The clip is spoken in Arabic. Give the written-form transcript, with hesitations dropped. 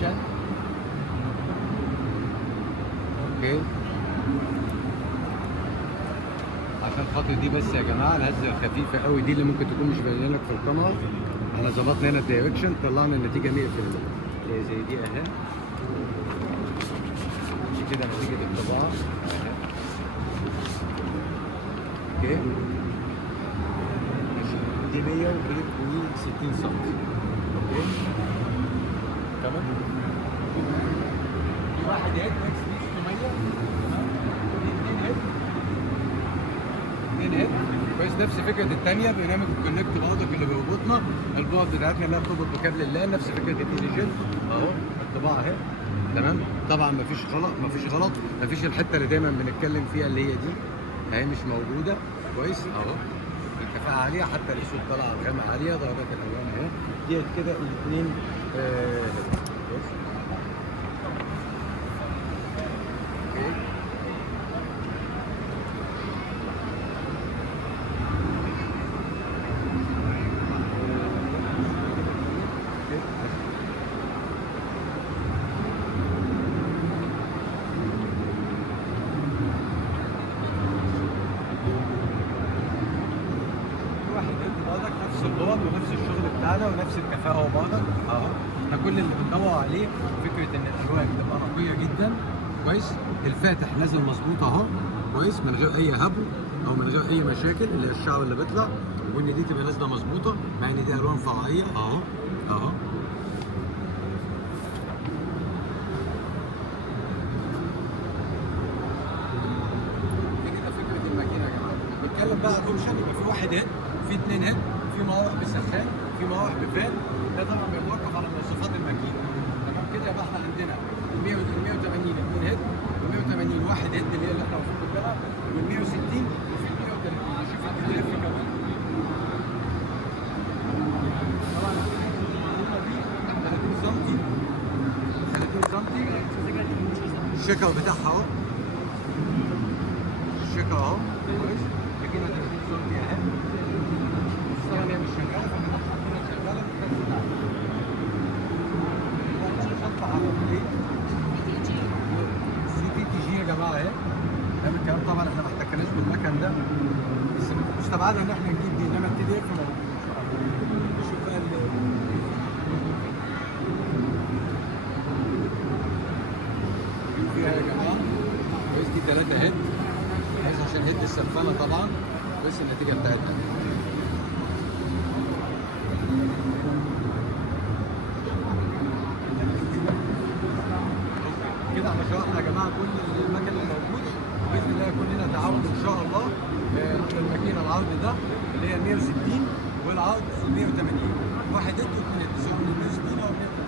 دايركشن. اوكي، عشان خاطر دي بس يا جماعه الهزه الخفيفه قوي دي اللي ممكن تكون مش باينه لك في الكاميرا. احنا ظبطنا هنا الدايركشن، طلعنا النتيجه 100%. اللي زي دي اهي، دي كده نتيجه الطباعه اهي. اوكي ماشي، دي 160 سم. اوكي تمام. دي واحد هيد اكس بي 600. تمام. دي 2 هيد، 2 هيد كويس. نفس فكره الثانيه، برنامج الكونكت برضك اللي بيربطنا البعد بتاعتنا اللي بتربط بكابل اللان، نفس فكره الايجل اهو. الطباعه اهي تمام. طبعا مفيش غلط، مفيش الحته اللي دايما بنتكلم فيها اللي هي دي اهي مش موجوده كويس اهو. الكفاءه عاليه، حتى الاسود طالعه الخامه عاليه، درجات الالوان اهي. ديت كده الاثنين كويس. اوكي نفس البعد ونفس الشغل بتاعنا ونفس الكفاءة وبعضك اهو. احنا كل اللي بندور عليه فكرة ان الالوان تبقى نقية جدا كويس. الفاتح نازل مظبوط اهو كويس، من غير اي هبل او من غير اي مشاكل، اللي هي الشعر اللي بيطلع، وان دي تبقى نازلة مظبوطة مع ان دي الوان فرعية اهو اهو. دي كده فكرة الماكينة يا جماعة. نتكلم بقى على الاوبشن، يبقى في واحد هيد، في 2 هيد، في مراوح بسخان، في مراوح بفان. ده طبعا بيتوقف على مواصفات الماكينه. تمام كده. يبقى احنا عندنا ال 180 2 هيد، وال 180 واحد هيد اللي هي اللي احنا واقفين قدامها، وال 160 وفي ال 130. نشوف الجديد في كمان. طبعا المعلومه دي 30 سم، 30 سم الشكل بتاعها اهو. الشكل اهو كويس. الماكينه 30 سم اهي. الثانيه مش شغاله، فبنطلع كده شغاله بتنزل. سي تي تي جي يا جماعه اهي. ده الكلام طبعا احنا ما احتكناش بالمكن ده، بس مستبعدة ان احنا نجيب دي، انما التي دي اف موجود ان شاء الله. نشوف بقى فيها يا جماعه كويس. دي 3 هيد بحيث عشان هيد السلفانه طبعا كويس النتيجه بتاعتها. كده احنا شرحنا يا جماعه كل المكن اللي موجود، وباذن الله يكون لنا تعاون ان شاء الله على الماكينه. العرض ده اللي هي 160 والعرض 180، واحد هيد واثنين هيد، سواء من 160 او 180.